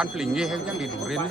Depan pelinggih yang didurin.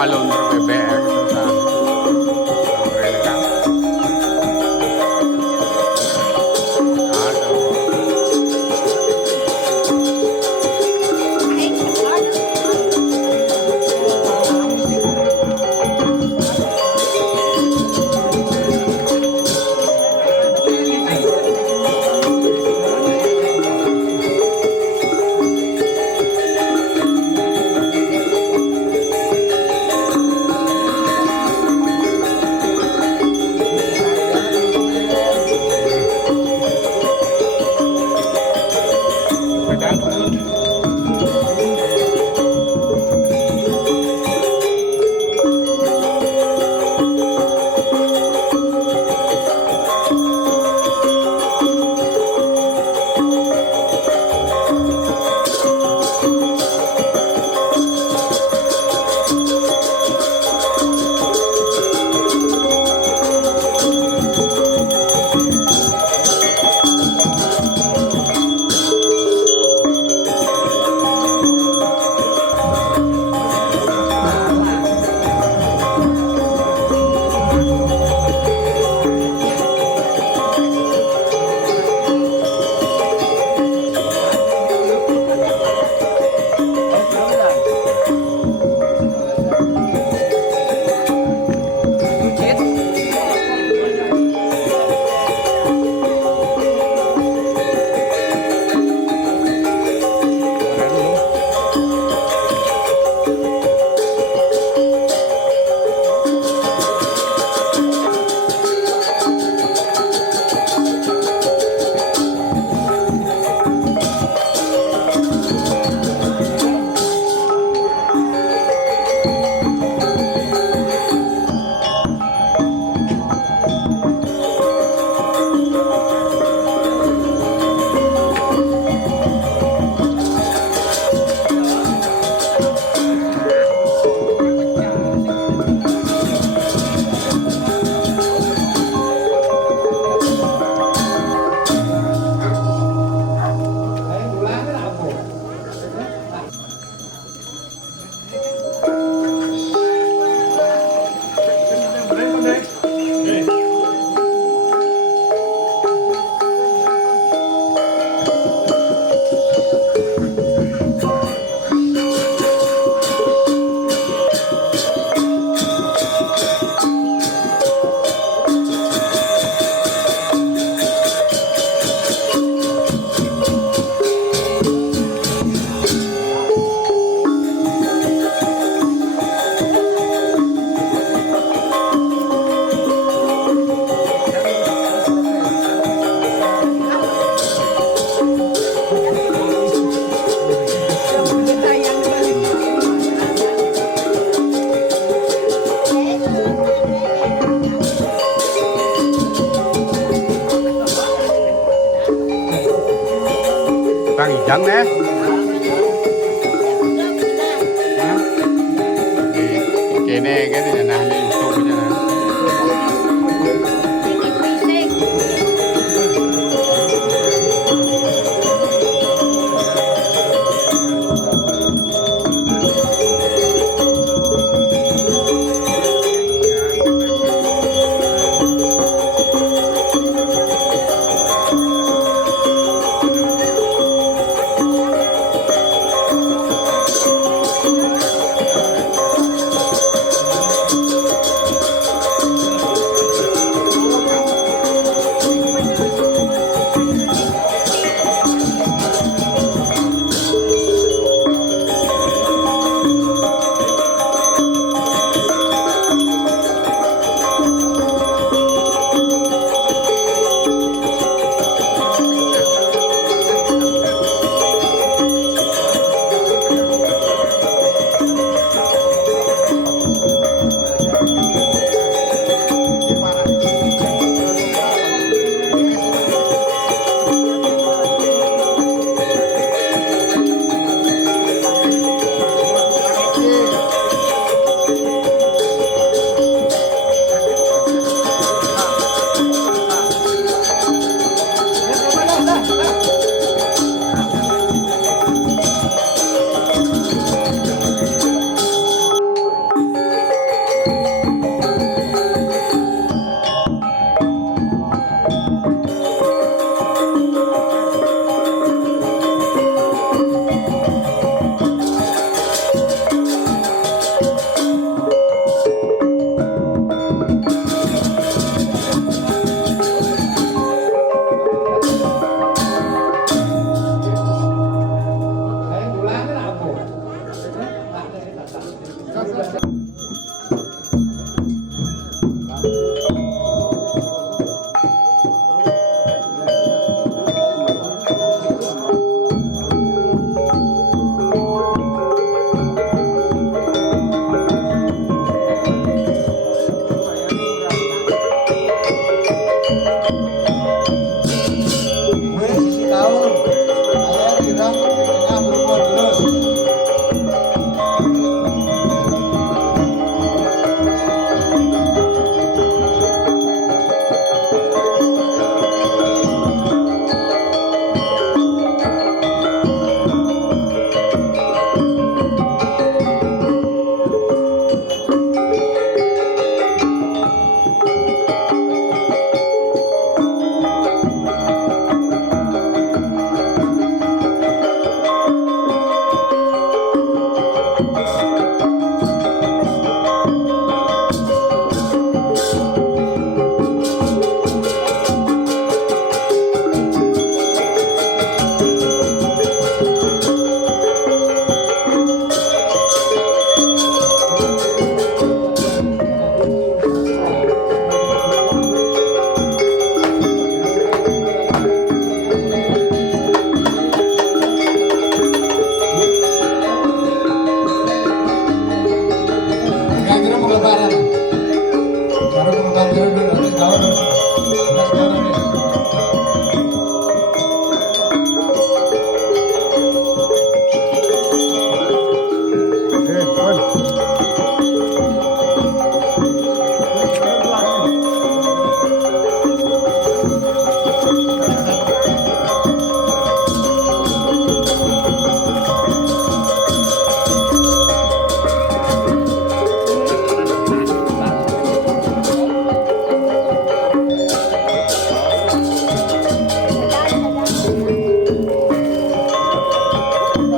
malundur bebek terusan. Keren kan? Tăng dẫn nè. Cái này cái này là lên YouTube cho nó.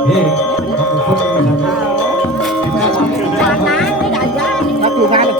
Satu kali.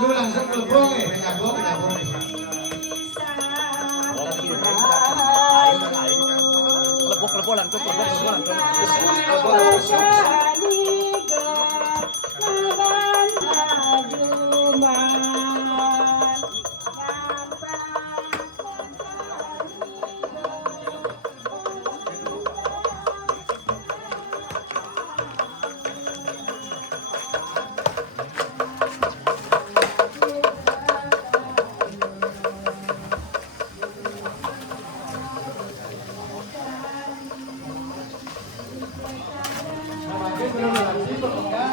Lu langsung kelebong ya, nyabong, nyabong. Kelebok-kelebolan tuh, kelebok-kelebolan tuh. Makin belum lagi, pokoknya.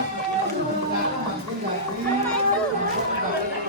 Makin lagi.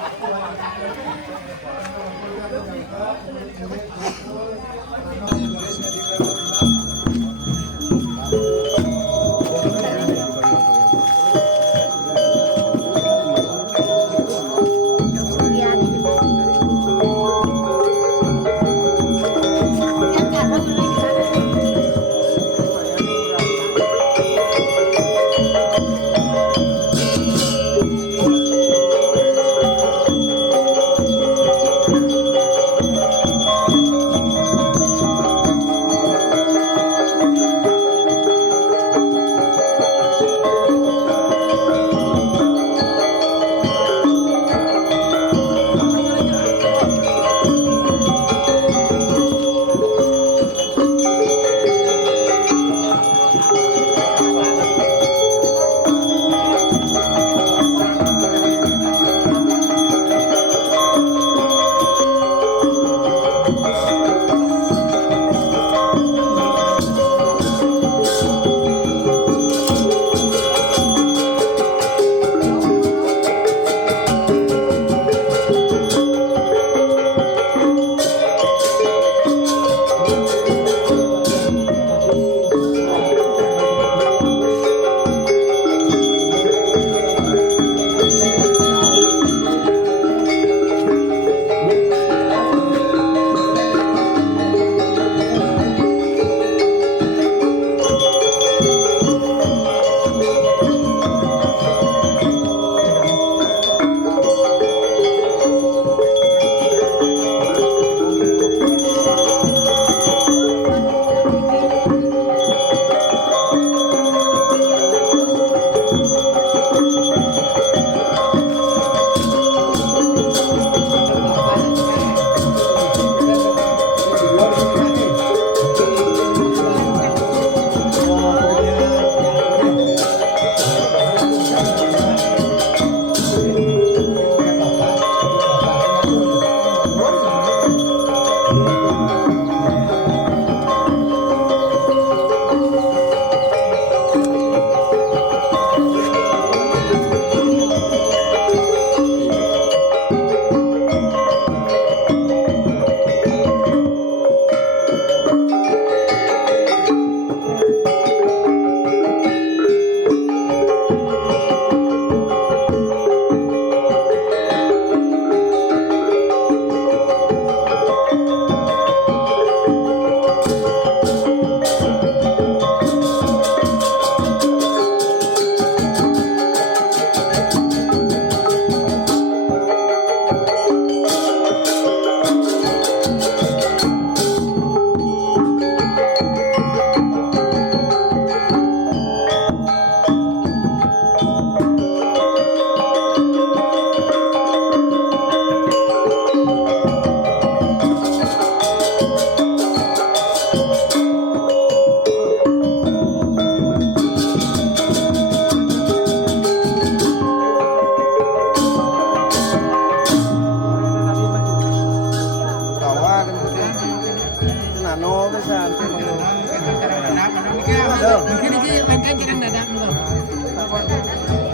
Mungkin ini mainkan jarang dadak juga.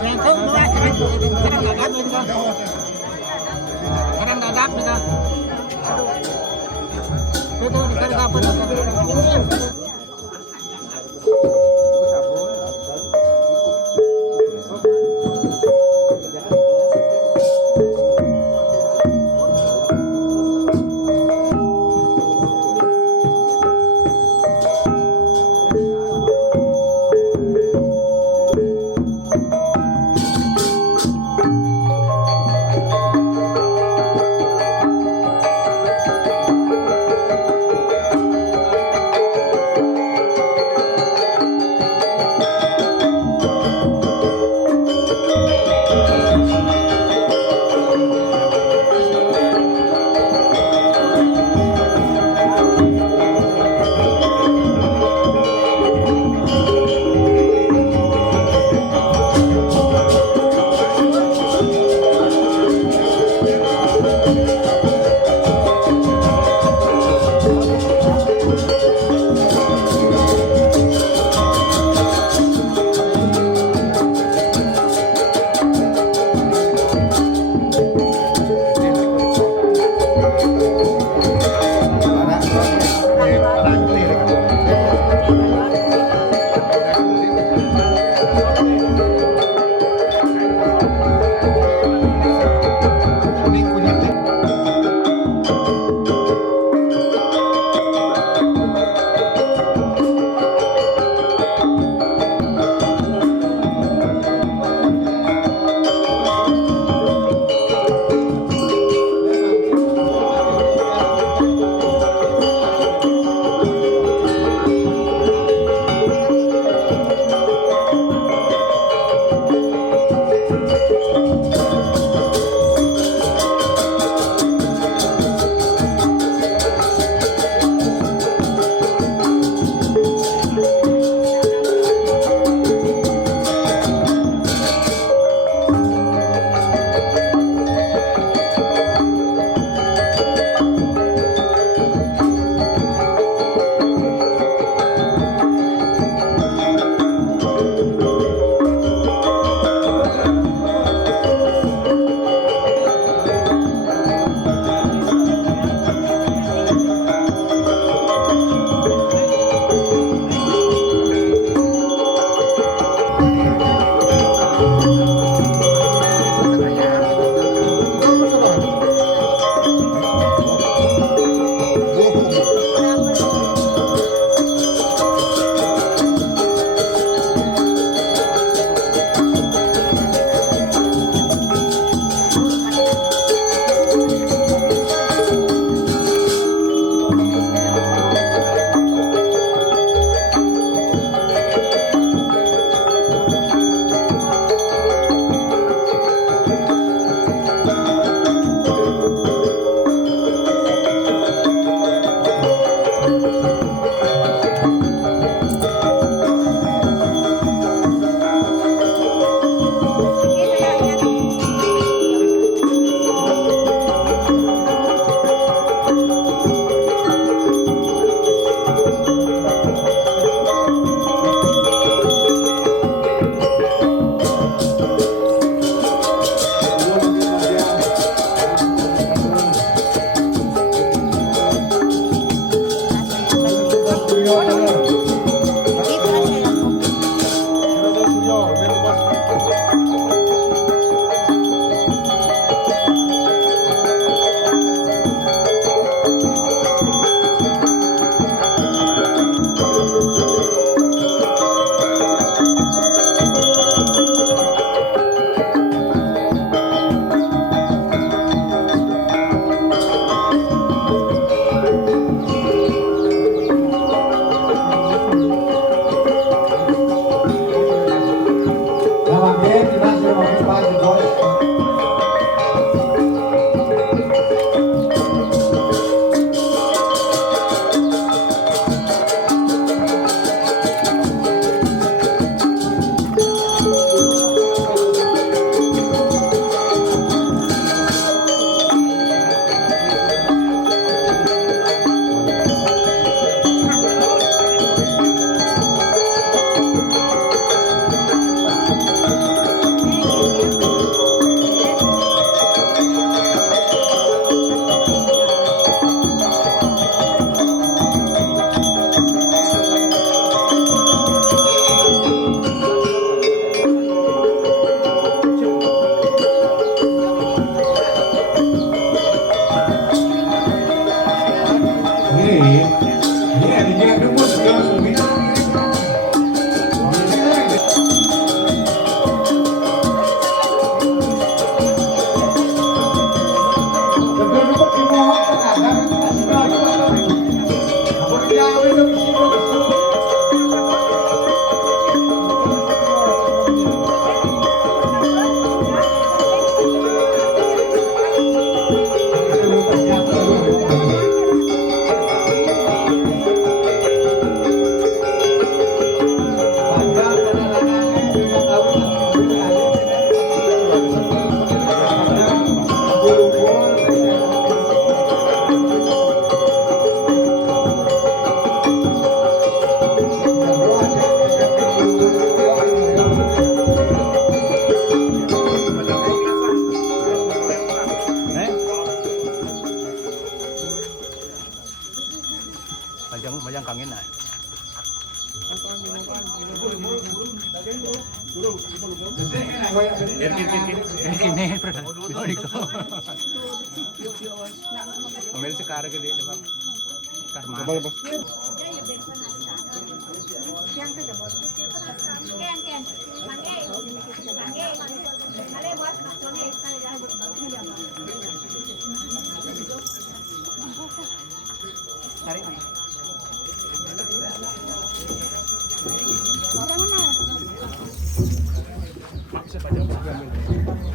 Yang kau bawa jarang dadak juga. Jarang dadak juga. Itu dikasih apa? Kini ambil sekarang gede Pak. Karma.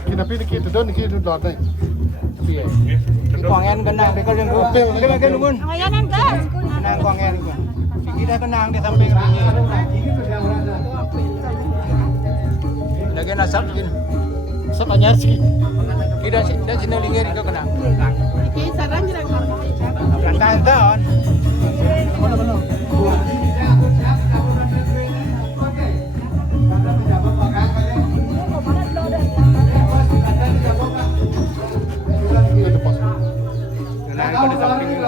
Kita pilih kita don kita dot deh. Iya. Kongen kenang dek kalau nunggu. Kita nunggu. Ayanan guys. Kenang kongen itu. Kita kenang di samping ini. Lagi nasab gini. Sama anyar sih. Kita sini lingir itu kenang. Iki saran jira kamu. Kantan tahun. Kenang itu di samping ini.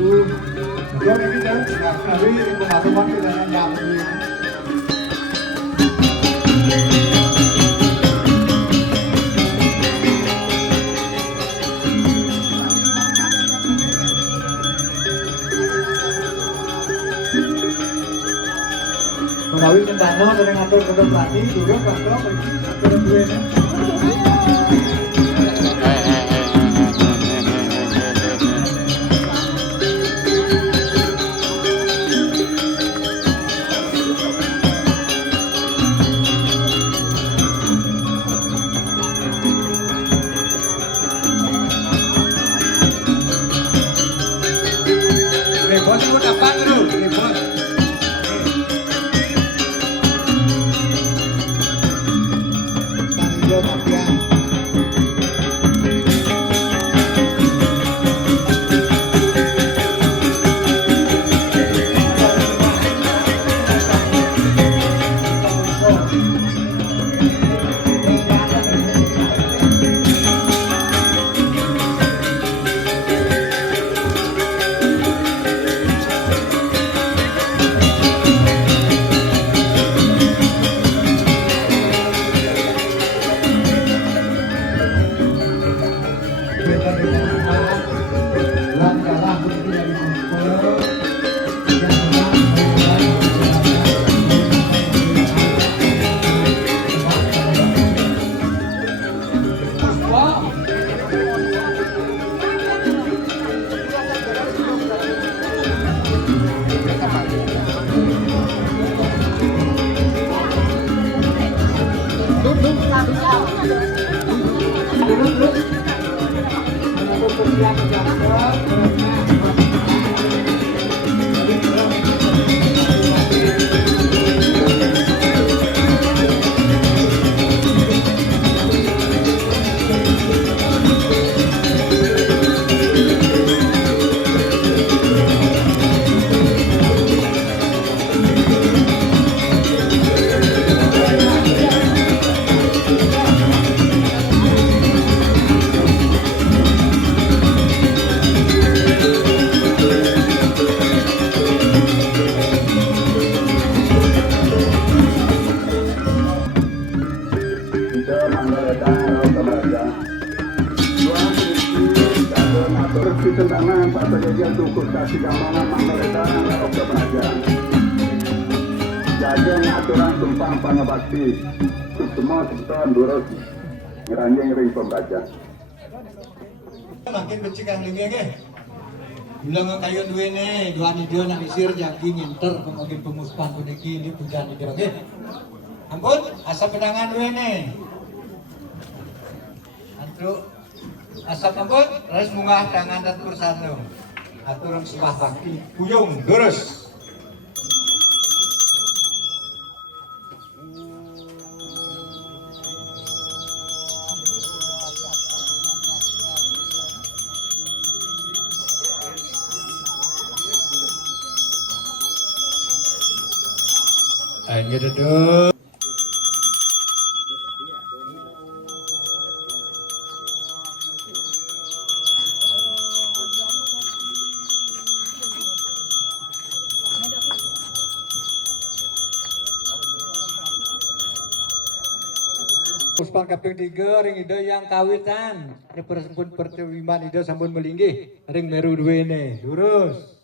Bangku, Ano sering ngatur ke berarti dulu kalau atur duwe. Bos ikut apa dulu? Bos. Tarijo Mafia. Pertama, Pak Sejajar Tukus Kasih Keamanan Mangreta Oke Praja. Jajang aturan tumpang pangabakti. Semua sebutan durus. Ngeranjeng ring pembaca. Makin becikang lagi ke. Bilang kayu dua nih, dua nih dia nak isir jadi nginter pemakin pemuspan kuniki ini pujan ini oke. Ampun, asap pedangan dua nih. Antru asap ampun, terus munggah tangan dan kursano. Aturan subah bakti, kuyung, lurus. Ayo duduk. Puspan kaping 3 ring ida yang kawitan. Ini persempun percewiman ida sampun melinggih ring meru duwene. Lurus.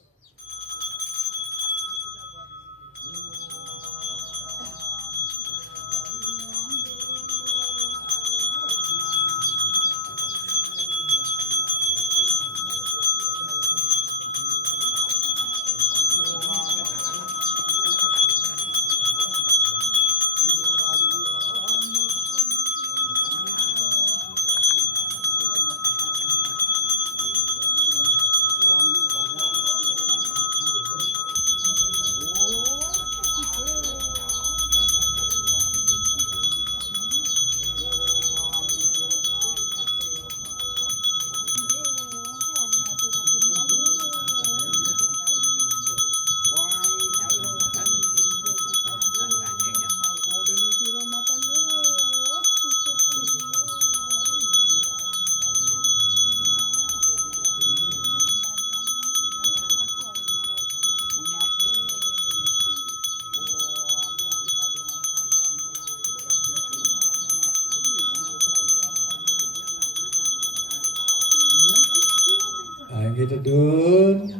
Gitu dun.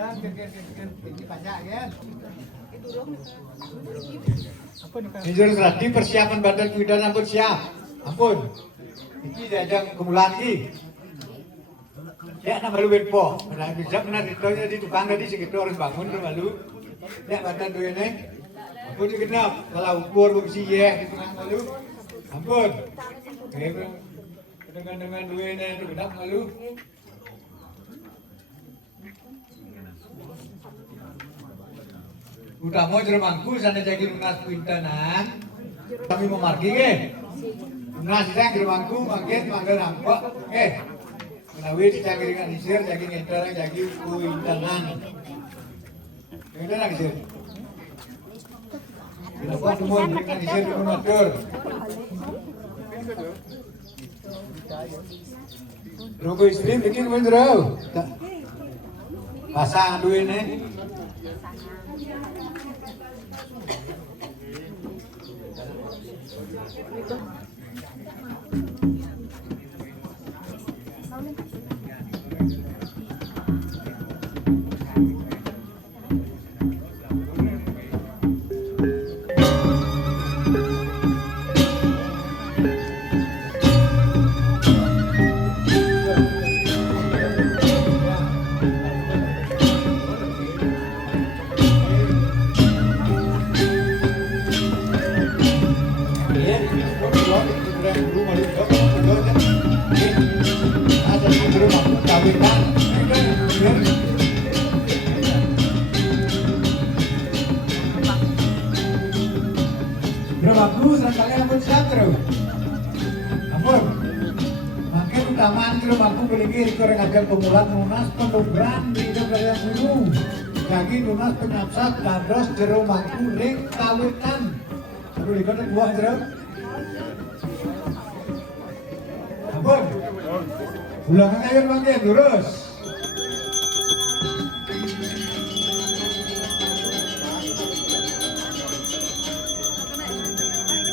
kan ini banyak kan. Jujur tadi persiapan badan pidana ampun siap. Ampun. Iki jajang kemulan iki. Ya nama lu bepo. Nah bisa benar di tukang tadi segitu orang bangun rumah lu. Ya badan tuh ini. Ampun dikenap kalau ukur bersih ya di tukang malu. Ampun. Dengan dua ini itu kenap malu. Udah mau jermangku sana jadi lunas pintanan. Kami mau margi ke. Lunas saya jermangku mangket manggal nampak. Menawi dicari dengan isir jadi ngeterang jadi pintanan. Ini lagi sih. Kenapa semua dengan isir dengan motor? Rugo istri bikin menjerau. Pasang dua ini. Bagus, rasanya ampun siap terus. Ampun. Makin utamaan terus aku beli koreng ajar pemulaan lunas pendoberan di kalian dulu. Jadi lunas penyapsat dados jero mangku ring kawitan. Aku dikonek buah jero. Ampun. Ulangan ayo makin lurus.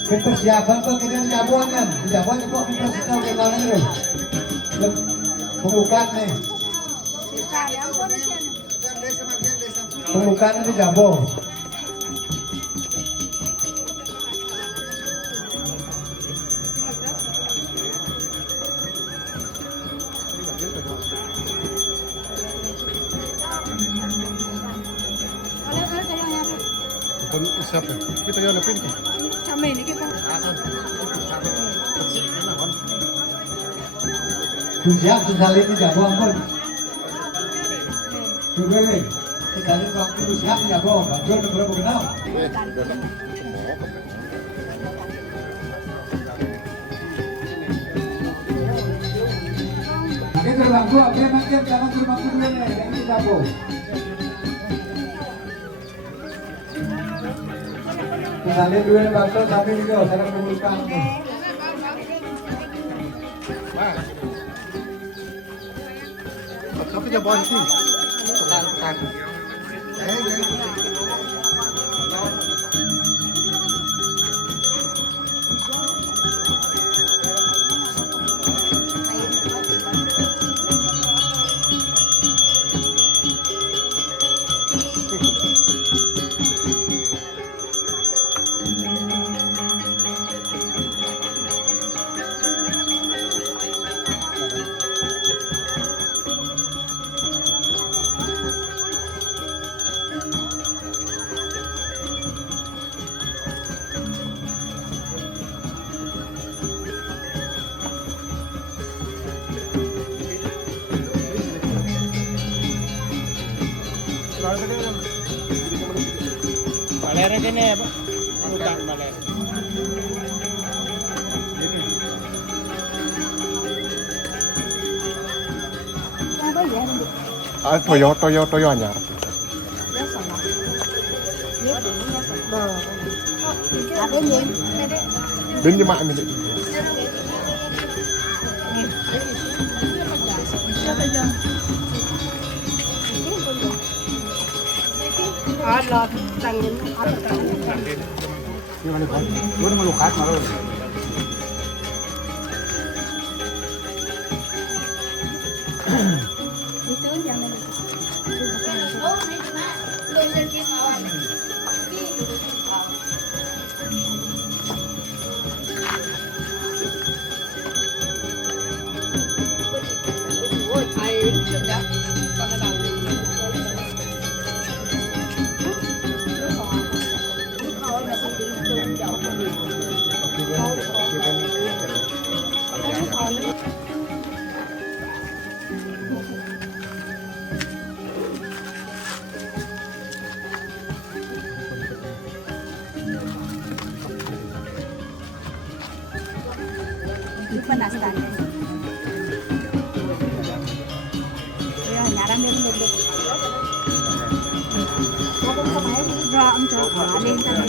Persiapan pekerjaan jabuan kan, jabuan kok kita tahu ke mana itu, pembukaan nih, pembukaan itu jabu. Siapa? Kita yang lebih ni. Sama ini kita. Siap sekali ini jabu ampun. Juga nih, sekali waktu siap jabu, banjur berapa kenal? Makin terbangku, makin jangan terbangku dulu nih, ini jabu. Sekali dua bakso sambil juga, sarang pembukaan nih. Tapi dia bawa sini. Tukar. Balernya gini ya Pak? Bukan baler. Ah, toyo anyar. Bên như mạng mình. Ada tangin, ada tangin. Ini mana kan? Lu melukat malu. Itu jangan. Panas tadi. Ya, nyaran dia belum. Kalau kemarin berapa untuk ada yang tadi.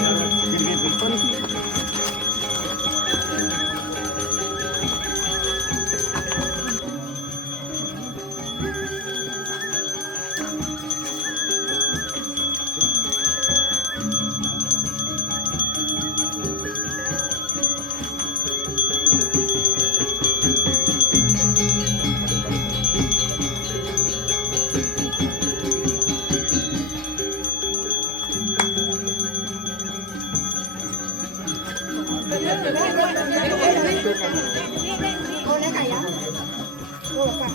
Boleh kayak? Oh, Pak.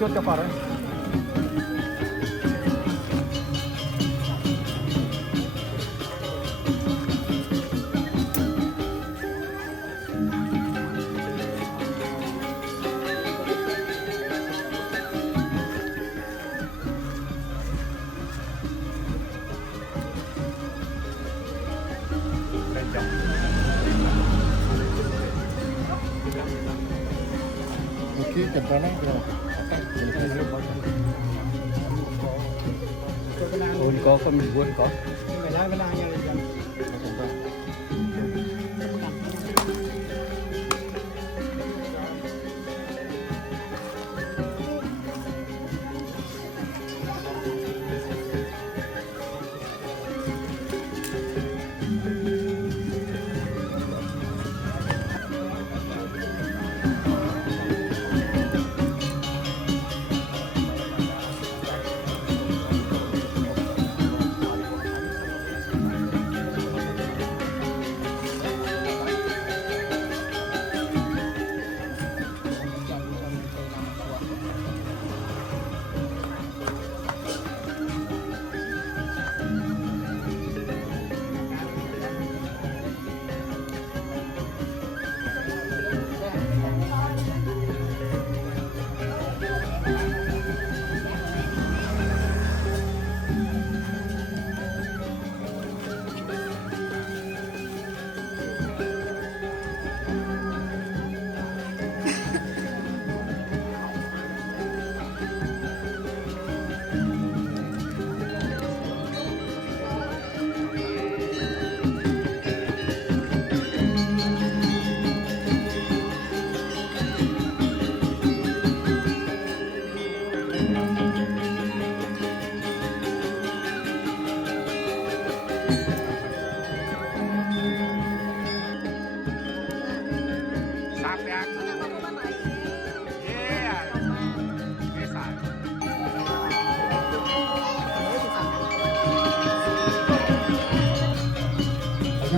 Chốt cho vào đấy. Oke, tempatnya Ôn có, con mình buôn có.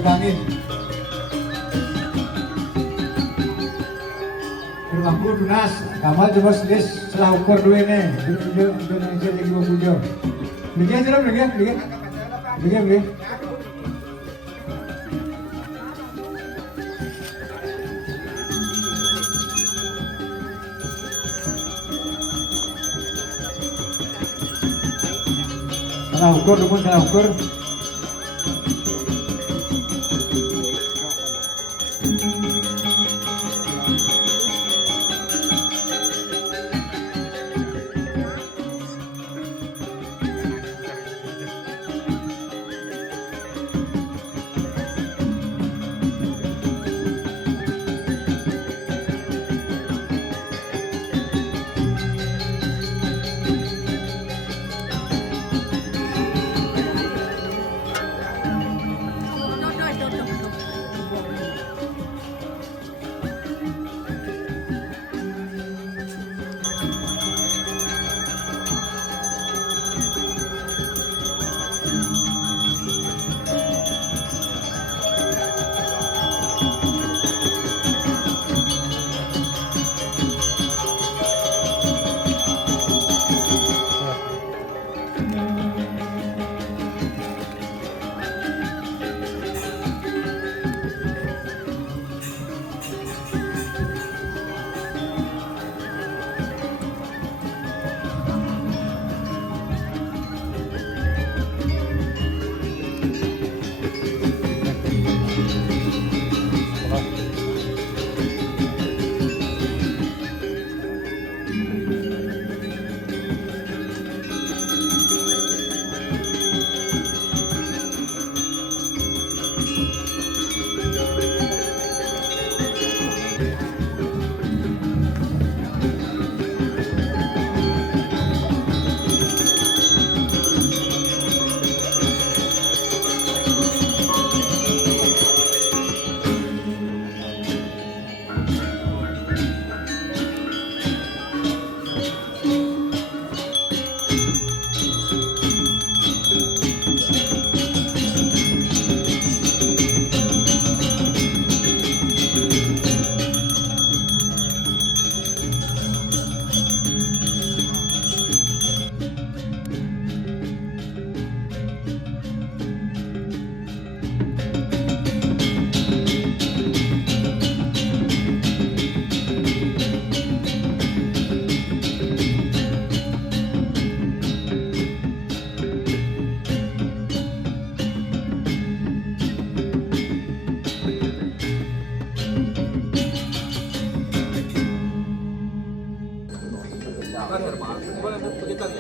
Bangin. Rumahku lunas, kamar cuma sedis setelah ukur dua ini. Indonesia lagi mau pujo. Beli aja lah, beli. Salah ukur, dukun salah ukur.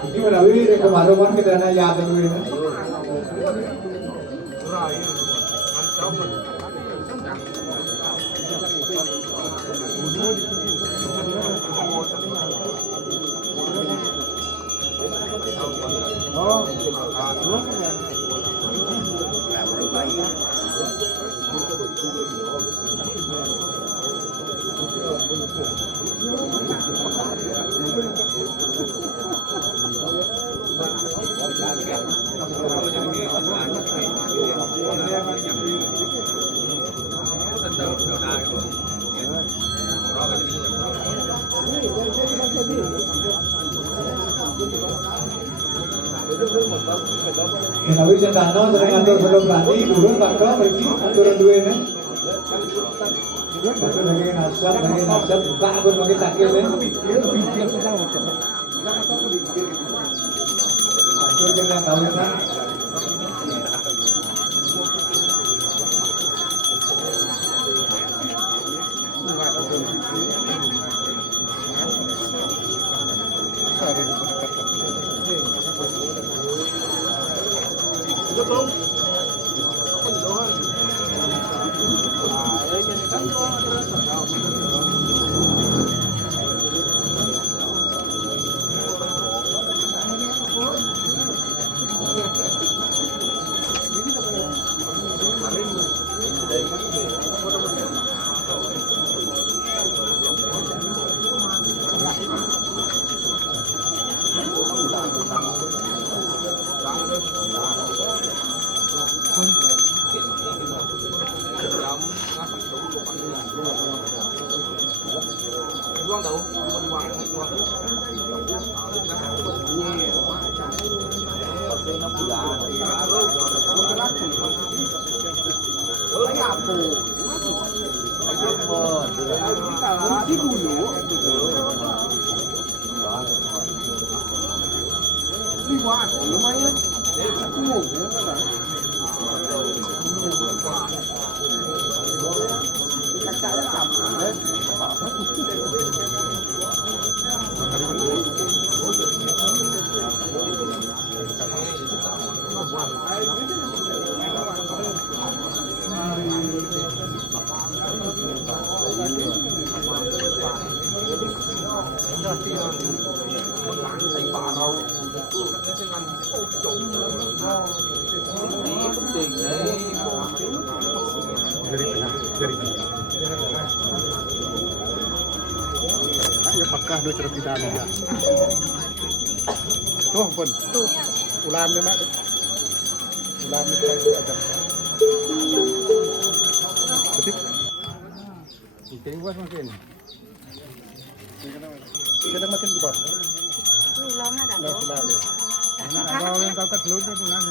Ini melalui pemahaman kita nak ya dulu ini. Melalui sentano sering atur sebelum berani, dulu bakal pergi aturan dua ini. Bakal lagi nasab, buka akun bagi takil ini. Atur kita kawinan. Con Ya pekah do cara pidana ya. Tuh pun. Tuh. Ulam ni mak. Ulam ni ada. Betik. Ini buat makin. Kita makin tu bos. Ulang ada. Ulam. Nah, ada orang tak telur tu nang.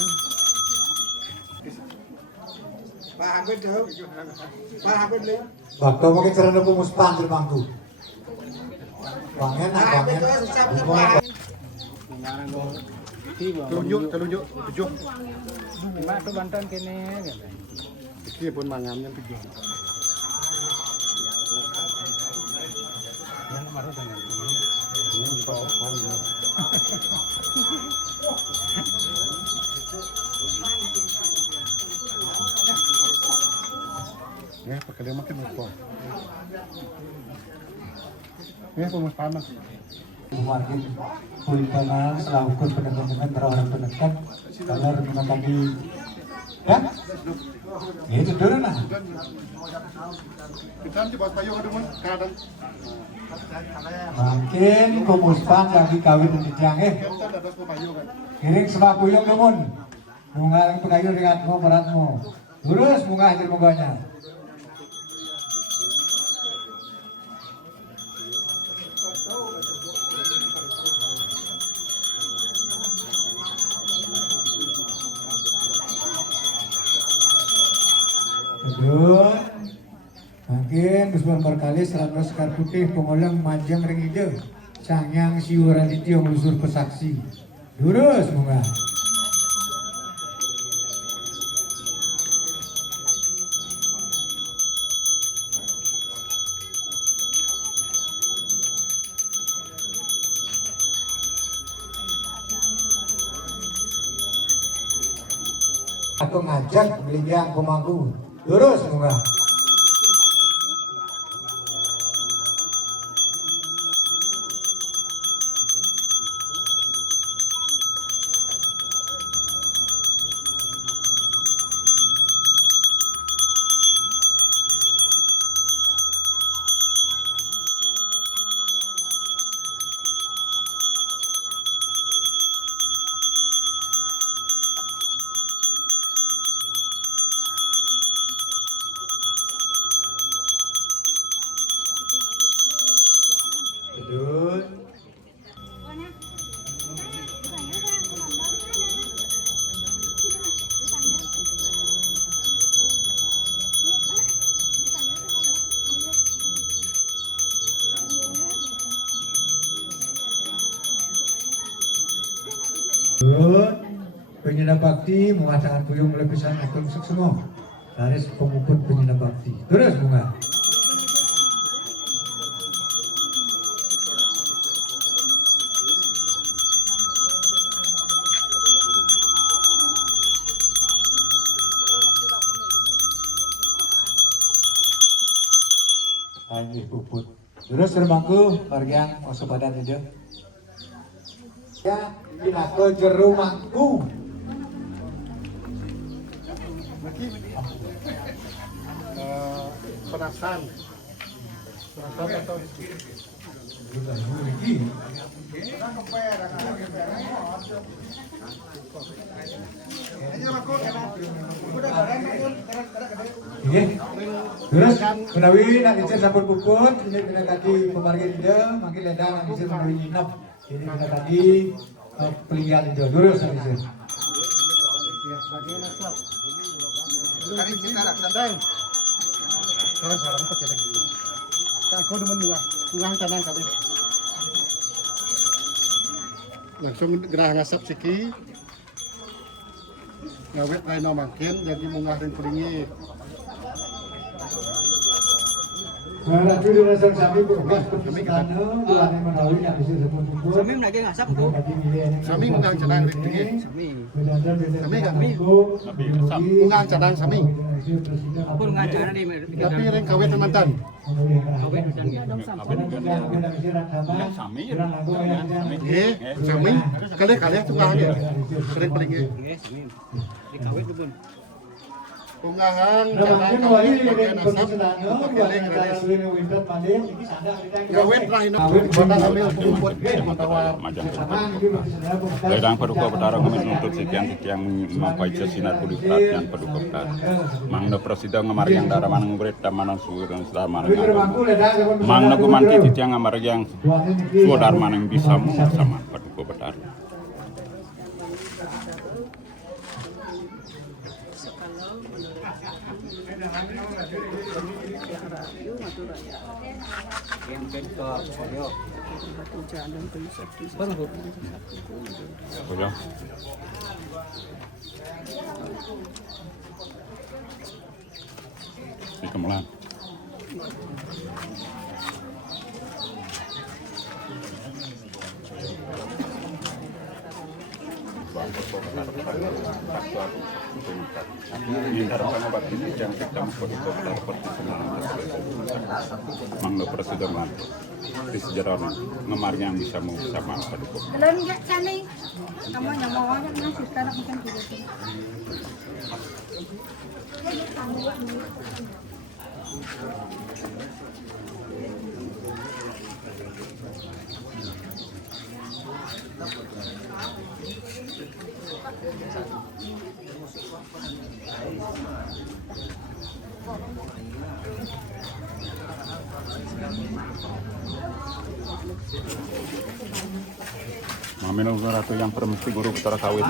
Pak Hamid tu. Pak Hamid ni. Bakal pakai cerana pemuspan di bangku. Bangnya nak bangnya. Telunjuk, tujuh. Mak tu Banten kene. Iki pun mangamnya tujuh. Yang marah dengan ini. Ini dipakai. Ya, pakai dia makin lupa. Ya, pemus panas. Warga Kulitana selaku penegak-penegak orang penegak kalau renungan tadi ya itu dulu nah Kita nanti buat payung ada mun kadang. makin kumuspan lagi kawin di tiang Kita ada payung kan. kiring sebab puyung namun nungalang pegayun denganmu beratmu lurus bunga hasil munggahnya Kedua, makin Gusman berkali 100 sekar putih pengolang majang ring ide sangyang siuran itu yang melusur pesaksi lurus bunga aku ngajak belinya pemangku lurus bunga Kedua penyinap bakti mengatakan puyung melebisan akun semua laris pengupun penyinap bakti terus bunga Anjir puput terus terbangku bagian masuk badan aja ya pindah ke jerumangku Perasan atau terus menawi nak dicet sampun puput ini kena tadi pemargin dia makin ledang nak dicet menawi nginep ini kena tadi pelinggan itu terus nak dicet Kari kita nak sandang. Sekarang pakai lagi. Tak kau demen bunga tanang kali. Langsung gerah ngasap sikit. Ngawet lain makin jadi bunga dan kuringnya. Ratu di rasa kami bergas perpisahan bulan yang menawi yang disebut Kami lagi ngasap tuh. Sami mengang cadang ringgi. Sami kan? Mengang cadang sami. Apa ngacara di Tapi ring kawet mantan. Sami kali tunggang dia. Sering palingnya. Dikawin dulu. Ungahan Mungkin cadang wali bagian yang asap. perpisahan Pakai antara Suwini Winter Pandem ini sadar kita Kawet lah ini. Buatan ambil buat mentawar. Ledang paduka betara ngamis nuntut sitiang mampai sinar kulit perhatian paduka betara. Mangna presida ngamar yang darah manang berita manang suur dan sedar manang. Mangna gumanti titiang ngamar yang suar manang bisa sama paduka betara. Boleh. Ini kemulan. Mangga presiden di sejarah ngemarnya yang bisa mau sama paduka. Kalau enggak sana, kamu yang mau orang masih sekarang mungkin begitu. Mamin ratu yang permesti guru betara kawin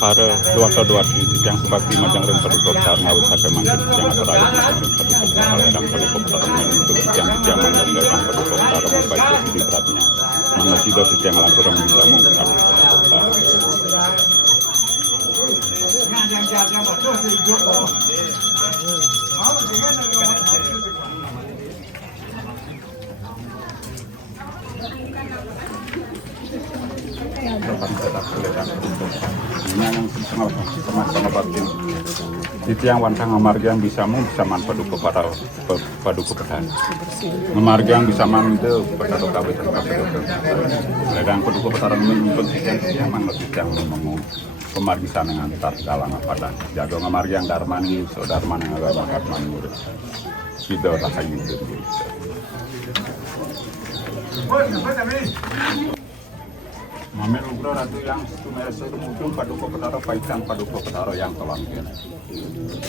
pada dua yang sebakti majang ring paduka besar ngawit sampai mangkit yang terakhir majang ring paduka besar ledang paduka besar untuk yang manggap ledang paduka besar membaik di beratnya mana tidak yang lantur yang bisa mengusap paduka besar. Sama batin itu yang wantang ngemarga yang bisa paduka para paduka petani ngemarga yang bisa itu petani kawit dan ledang paduka petani menuntut yang lebih yang mau pemargisan yang antar galang pada jago ngemarga yang darmani saudara yang agama darmani murid tidak rahayu diri. Mamel Ugro ratu yang setumesa mungkin paduka petara paikan paduka petara yang kelangkin.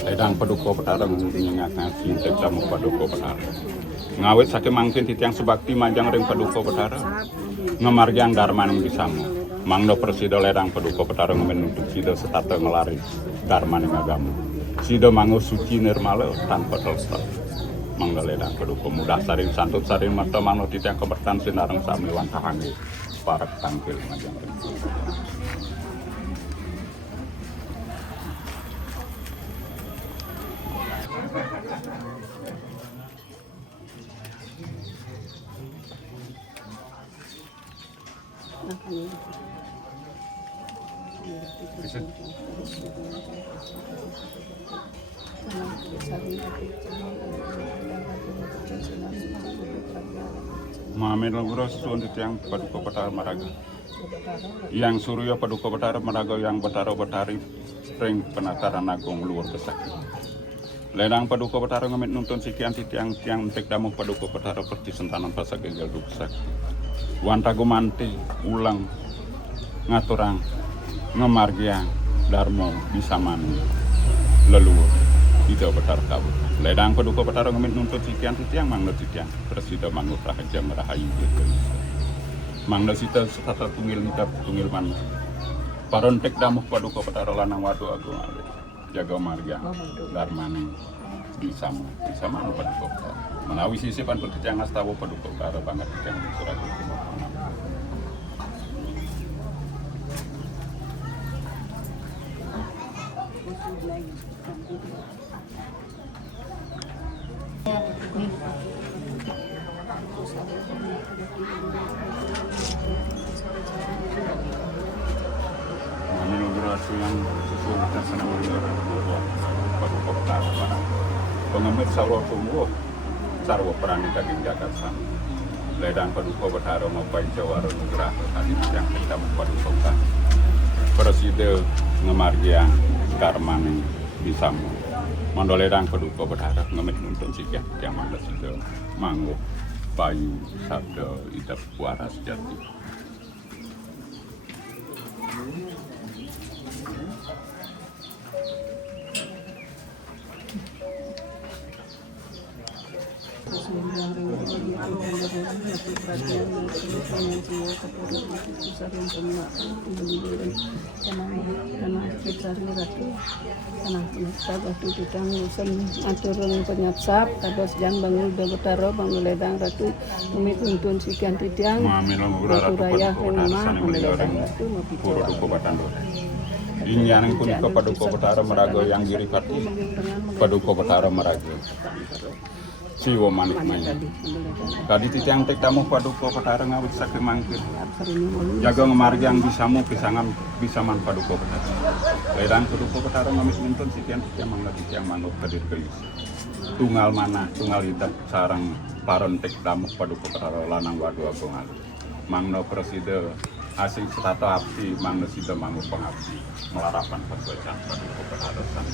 Ledang paduka petara mengingatkan sintek damu paduka petara. Ngawit sakit mangkin titiang sebakti manjang ring paduka petara. Ngemarjang darman disamu. Mangdo presida ledang paduka petara ngemenuntut sida setata ngelari darman ngagamu. Sida mangu suci nirmala tanpa dosa. Mangga ledang paduka mudah saring santut saring mata mano titiang kebertan sinarang sami wantahangi. Para tampil macam itu. Mamin Logros untuk yang paduka petara maraga. Yang Surya paduka petara maraga yang betara-betari ring penataran agung luar besakti. Ledang paduka petara ngemit nuntun sikian titiang tiang entek damu paduka petara perti sentanan pasak gegel duksak. Wantago manti ulang ngaturang ngemargiang darmo bisa mani leluhur tidak betar kabut. Ledang paduka petara ngemit nuntut sikian titiang mangno titiang presida mangut rahaja merahayu gitu. Mangno sita setata tungil nita tungil man. Parontek damu paduka petara lanang wadu agung alih. jaga marga darmani bisa mana paduka betara menawi sisipan pekerjaan astawa paduka betara banget yang surat kami nunggu yang sesuai dengan paduka betara pengemit sarwa tunggu sarwa perani daging jagatan ledang paduka betara mapai jawara nugrah tadi yang kita paduka betara preside ngemargian karmani disamu mandoledang paduka betara ngemit nuntun sikian yang manda sida manggo bayu sabda idap waras jati penyapsap kados jan bangun betara bangun ledang ratu umit untun sikian titiang raya puro duko batandor inyaning punika paduka betara meraga yang giripati paduka betara meraga siwo manik maya kadi titiang tek tamu paduka betara ngawit sakit mangkir jaga ngemargiang bisamu bisaman paduka betara ledang paduka betara ngamit nuntun sikian titiang mangga titiang manuk kadir gelis tunggal hidup sarang paron tek tamu paduka betara lanang wadu agongan mangno preside asing setata abdi mangno sida mangu pengabdi melarapan persuacan paduka betara sang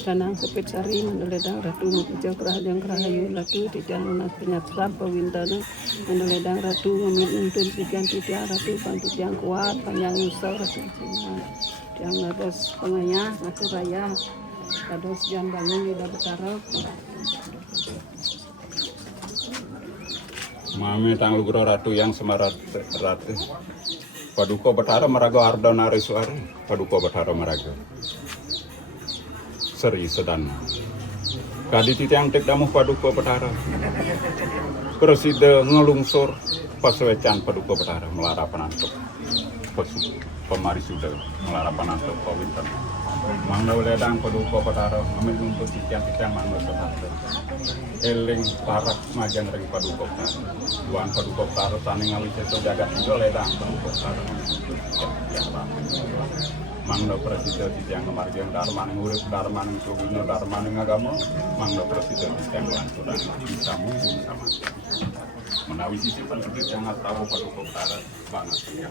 Sanang sepit sari mendeledang ratu mujang kerahajang kerahayu ratu titiang unas penyapsap pawintana mendeledang ratu ngemit nuntun sikian titiang ratu pan titiang kuat panjang nyusau ratu tiang nados pengayah ratu raya kados jan bangun yuda betara mami tanglugro ratu yang semarat ratu paduka betara meraga arda narisuari paduka betara meraga seri sedana kadi titiang tek damu paduka betara preside ngelungsur paswecan paduka betara melarapan antuk pemari sudah melarapan antuk pawinten mangga ledang paduka betara amin nuntut titiang mangga betara eling parak majan ring paduka betara duan paduka betara tani ngawit itu jagat tiga ledang paduka betara mangga presiden titiang kemargian darmaning urip darmaning sugino darmaning agama mangga presiden titiang lancuran bisamu sama menawi sisipan seperti yang tahu paduka betara banget yang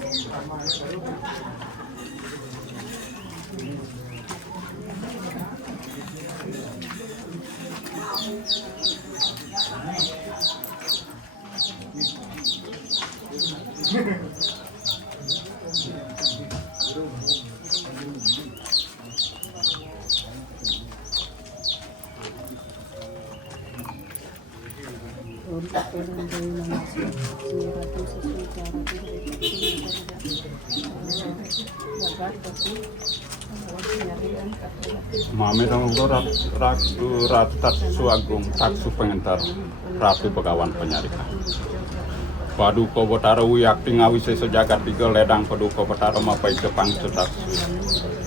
Mami ratu tatsu agung taksu pengentar ratu begawan penyarika paduka betara uyakti ngawi seso jagat tiga ledang paduka betara mapai Jepang cetaksu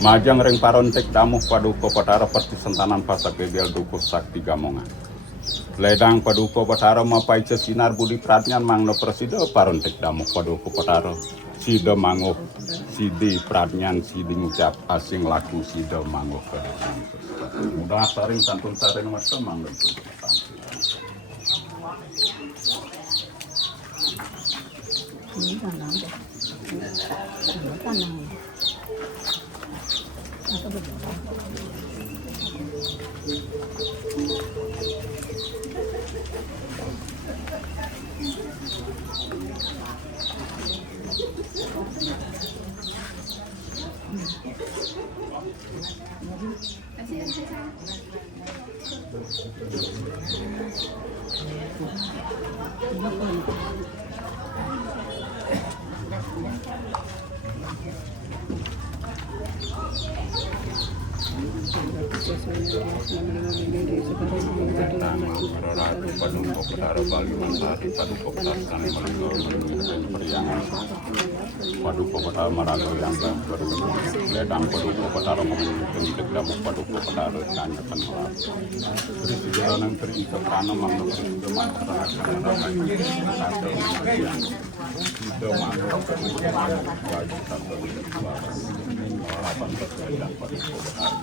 majang ring parontek damuh paduka betara perti sentanan pasak gegel dukuh sakti gamongan ledang paduka betara mapai sinar budi pradnyan mangno presida parontek damuh paduka betara sida manguh sidi pradnyan sidi ngucap asing laku sida manguh mudah saring santun saring masa mangga Paduka Petara Bali Mansari, Paduka Petara Tanah Malino, Periangan, Paduka Petara Maraga yang Ledang, Paduka Petara Menghitung Damu, Paduka Petara Kanyakan Merak. Terus jalan terikat tanah mangrove itu masyarakat ramai atau yang itu mangrove bagi satu harapan terkait Paduka Petara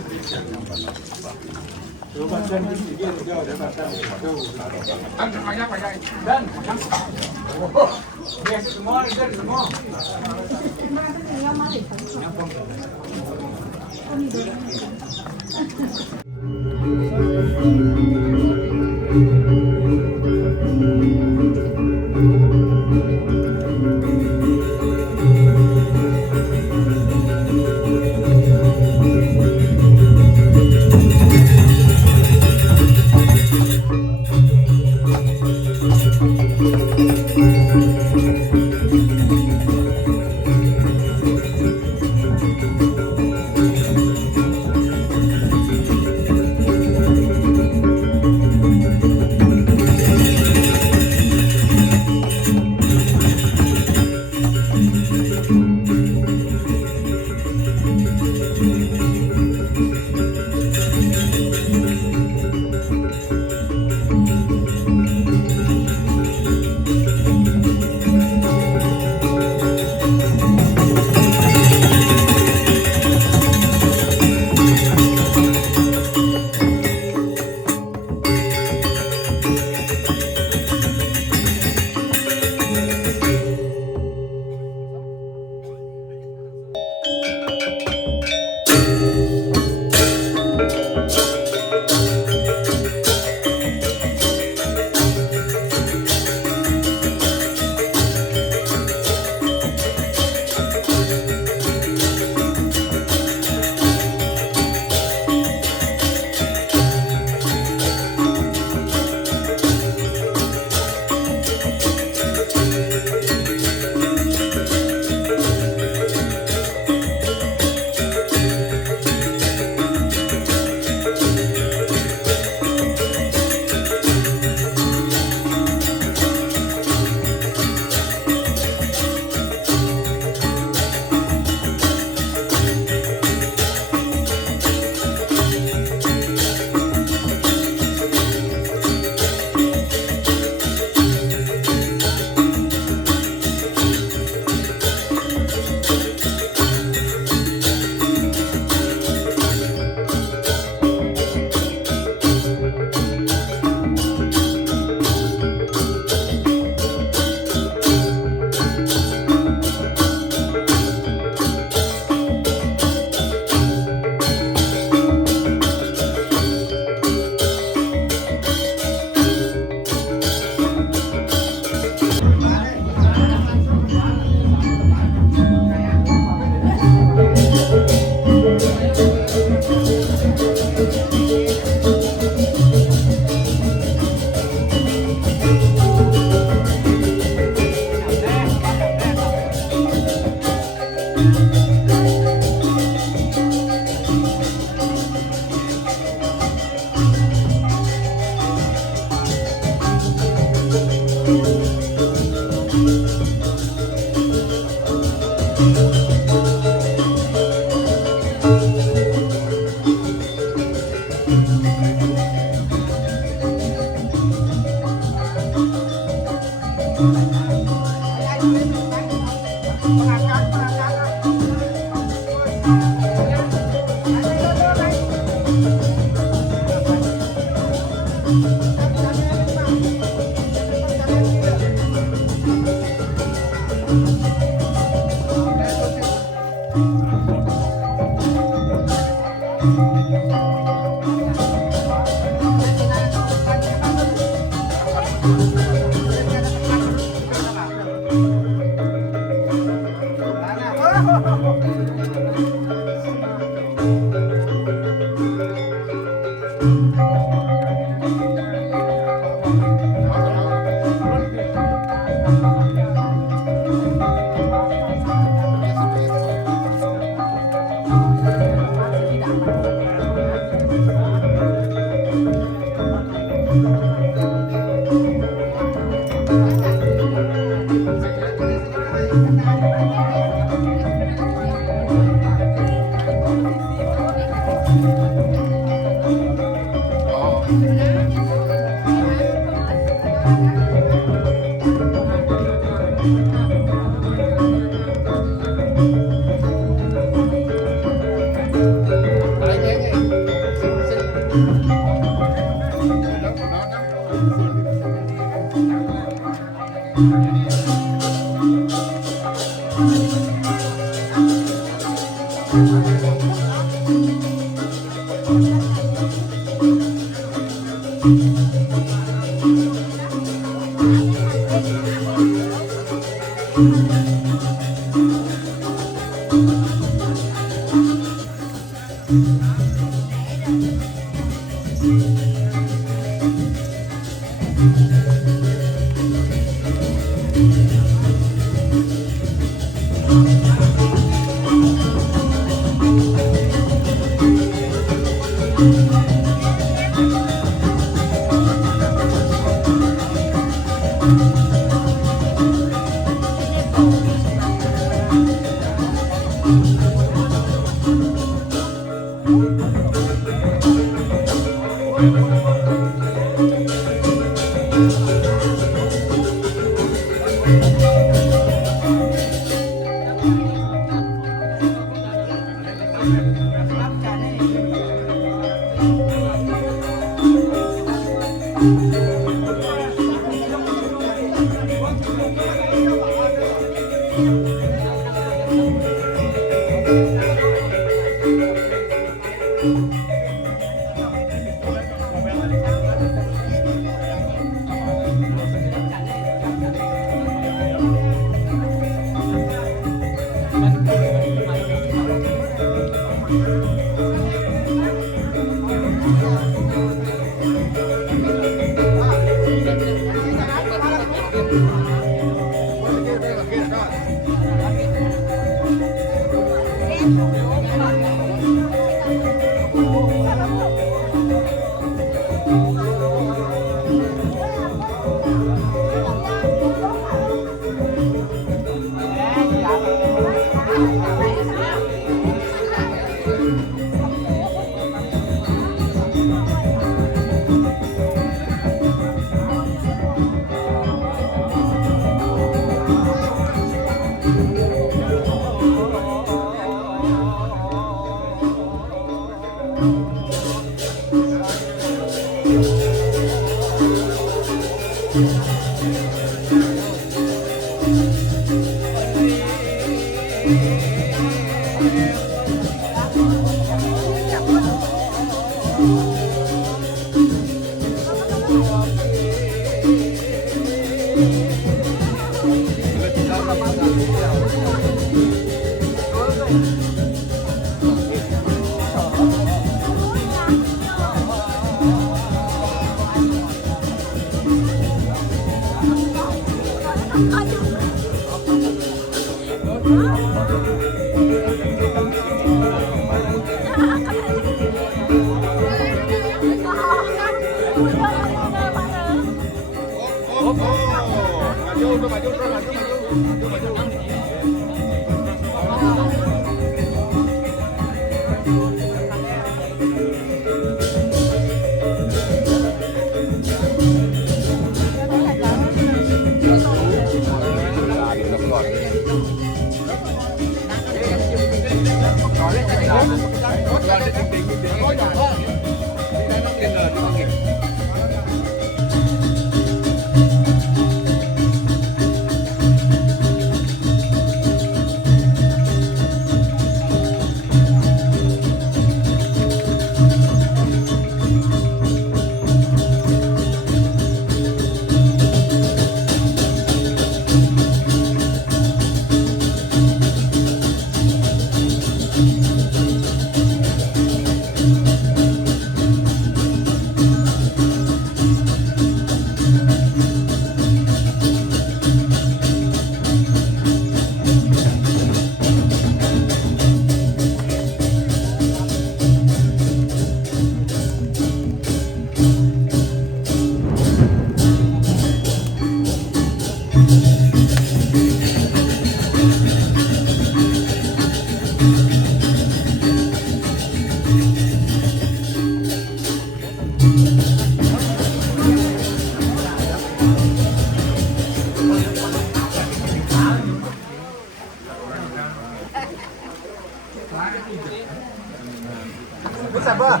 sabar.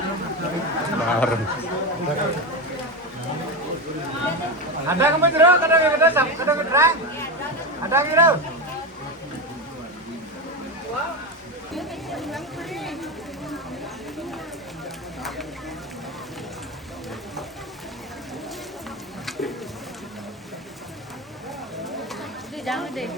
Bareng. Ada kamu jeruk, ada terang. Ada gitu. Jangan deh.